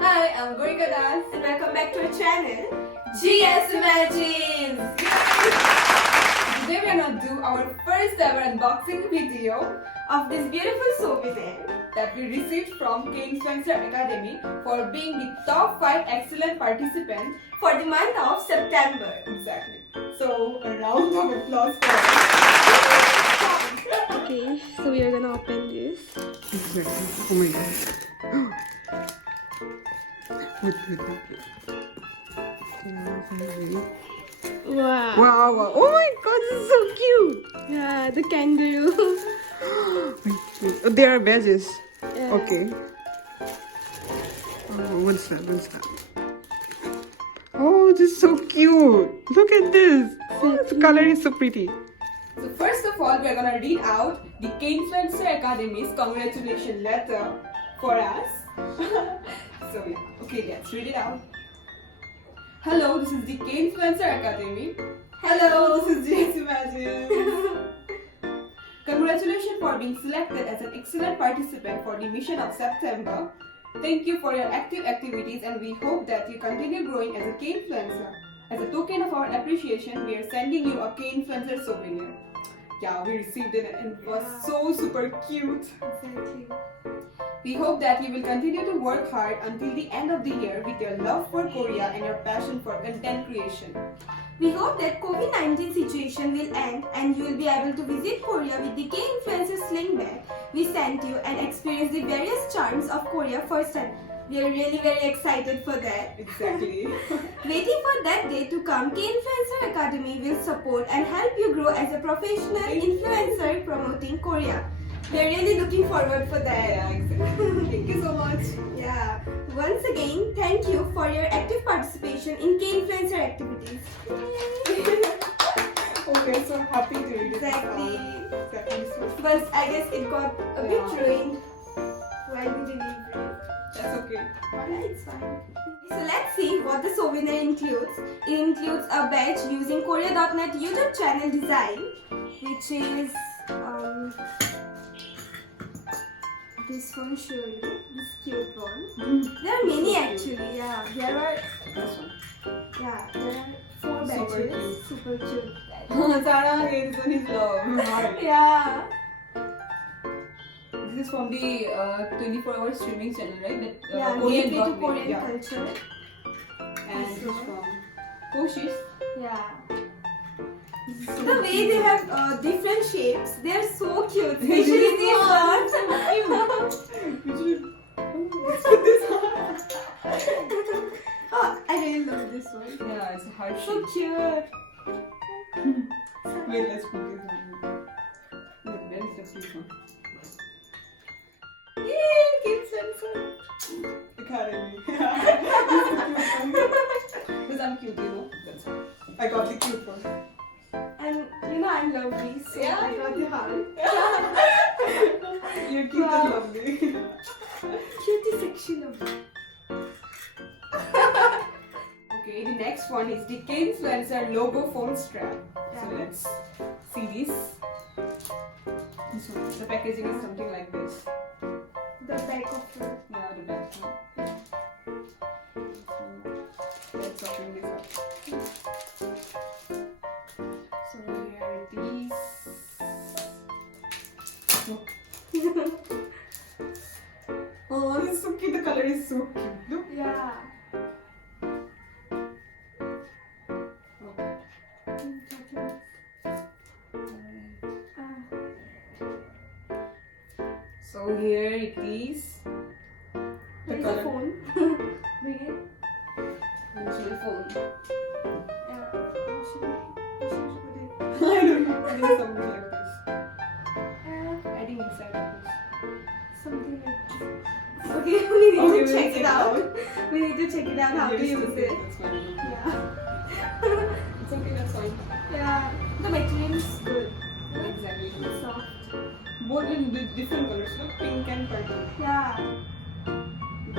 Hi, I'm Gorika Das And welcome back to our channel. GS Imagines! Today we are going to do our first ever unboxing video Of this beautiful souvenir. that we received from Influencer Academy for being the top 5 excellent participant. For the month of September. Exactly. So, a round of applause for us. Okay, so we are gonna open this. Oh my god. Wait. Wow. Wow. Oh my god, this is so cute. Yeah, the kangaroo. Wait. Oh, there are badges. Yeah. Okay. Oh, what's that? Oh, this is so cute. Look at this. The color is so pretty. So first of all, we are going to read out the Influencer Academy's congratulations letter for us. So yeah, okay, let's read it out. Hello, this is the Influencer Academy. Hello, this is GS Imagine. Congratulations for being selected as an excellent participant for the mission of September. Thank you for your active activities and we hope that you continue growing as a K-influencer. As a token of our appreciation, we are sending you a K-influencer souvenir. Yeah, we received it and it was so super cute. Exactly. We hope that you will continue to work hard until the end of the year with your love for Korea and your passion for content creation. We hope that COVID-19 situation will end and you will be able to visit Korea with the K-Influencer sling bag we sent you and experience the various charms of Korea firsthand. We are really very excited for that. Exactly. Waiting for that day to come, K-Influencer Academy will support and help you grow as a professional influencer promoting Korea. We are really looking forward for that. Yeah, exactly. Thank you so much. Yeah. Once again, thank you for your active participation in K-Influencer activities. Oh, we are so happy to read it. Exactly. Exactly. But I guess it got a bit Yeah. ruined while we delivered it. That's okay. Alright, it's fine. So let's see what the souvenir includes. It includes a badge using Korea.net YouTube channel design, which is this one surely, this cute one. There are many actually, yeah. There are This one. there are 4 Super badges. cute. Super cute. badges. Sarah, this one is love. Yeah. This is from the 24-hour streaming channel, right? That, Yeah, Korean gateway to got me. Korean Yeah. culture. And this is from Koshis. Yeah. The way they have different shapes, they are so cute. Especially these ones. You should let's put this on. Oh, I really love this one. Yeah, it's a heart So shape. cute. Wait, let's put this on. Wait, where is the sweet one? Yay, kids and Academy. Because I'm cute, you know. That's why. I got the cute one. And you know I love these, so Yeah. I got the heart. You're cute Wow. and lovely. Cutie section of Okay, the next one is the K-Influencer logo phone strap. So Yeah. let's see this. So the packaging is something like this. the back of the. Yeah, the back one. So let's open this up. So here it is. Oh, this is so cute. The color is so cute. Look. Yeah. So here it is. There is a phone. Bring it. Original phone. Yeah. Oh, should we put it? I don't know. I think something like this. Uh, I think inside of this. something like this. Okay, we need Okay, to we'll check check it it out. out. We need to check it out how to Yes, use it. That's fine. Yeah. It's okay, that's fine. Yeah. The material is good. Exactly. It's soft. Both in different colors, look, pink and purple. Yeah.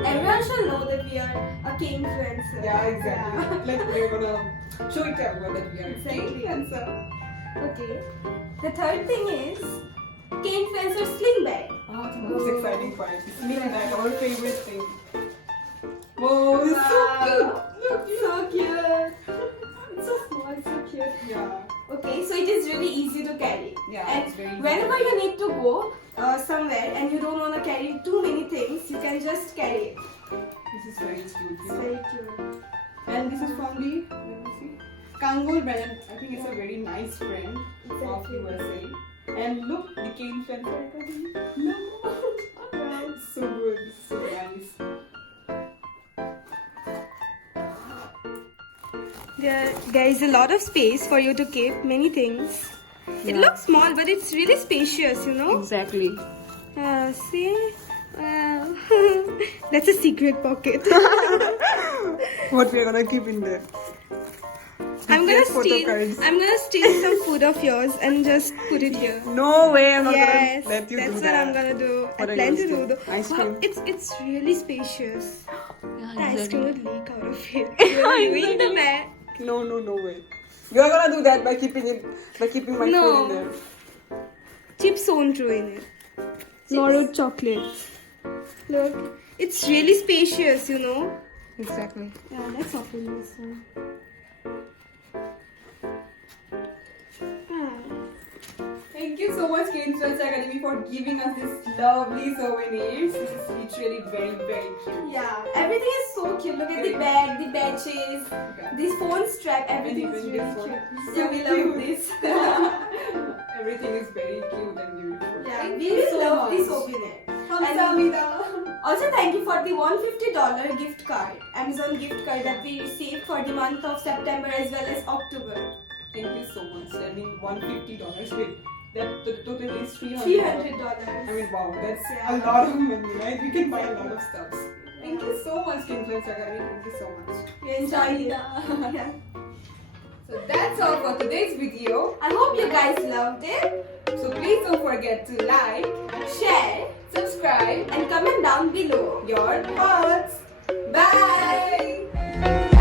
Everyone should know that we are a K-influencer. Yeah, exactly. Like we're gonna show it to everyone that we are Exactly. K-influencer. Okay. The third thing is K-influencer sling bag. Ah, the most exciting part. It's me and that, our favorite thing. Whoa, it's so cute. Look, so cute. It's so small, so cute. Yeah. Okay, so it is really easy to carry. Yeah, and it's very easy. whenever you need to go somewhere and you don't want to carry too many things, you can just carry it. This is very cute. It's very cute. And this is from the, let me see, Kangol brand. I think it's a very nice brand of Exactly. USA. And look, the cane fencer. No. It's so good. It's so nice. There is a lot of space for you to keep many things. It Yeah. looks small, but it's really spacious, you know. Exactly. See? Wow. That's a secret pocket. What we are gonna keep in there? I'm Yes, gonna photo steal. cards. I'm gonna steal some food of yours and just put it here. No way, I'm not Yes, gonna let you that's do what that. I'm gonna do. What I are plan you to do gonna though. do? Ice Wow, cream? it's really spacious. Yeah, The ice cream would leak out of it. I You're doing the know. bag. No way. You're gonna do that by keeping my No. food in there. Chips won't ruin it. Nor would chocolates. Look, it's really spacious, you know. Exactly. Yeah, let's open this one. Thank you so much, K Influencer Academy, for giving us these lovely souvenirs. This is literally very, very cute. Yeah, everything is so cute. Look at the bag, the badges, Okay. this phone strap, everything And is even really this one. cute. So Yeah, we love cute. this. Everything is very cute and beautiful. Yeah, Thank we you really so love much. this souvenir. Kamsahamnida. Also, thank you for the $150 gift card, Amazon gift card that we received for the month of September as well as October. Thank you so much. I mean, $150. Wait, that the total is $300. $300. I mean, wow, that's Yeah. a lot of money, right? We can buy a lot of stuff. Thank you so much, K Influencer Academy. Thank you so much. We enjoyed it. Yeah. So that's all for today's video. I hope you guys loved it. So please don't forget to like, Share subscribe, and comment down below. your thoughts. Bye.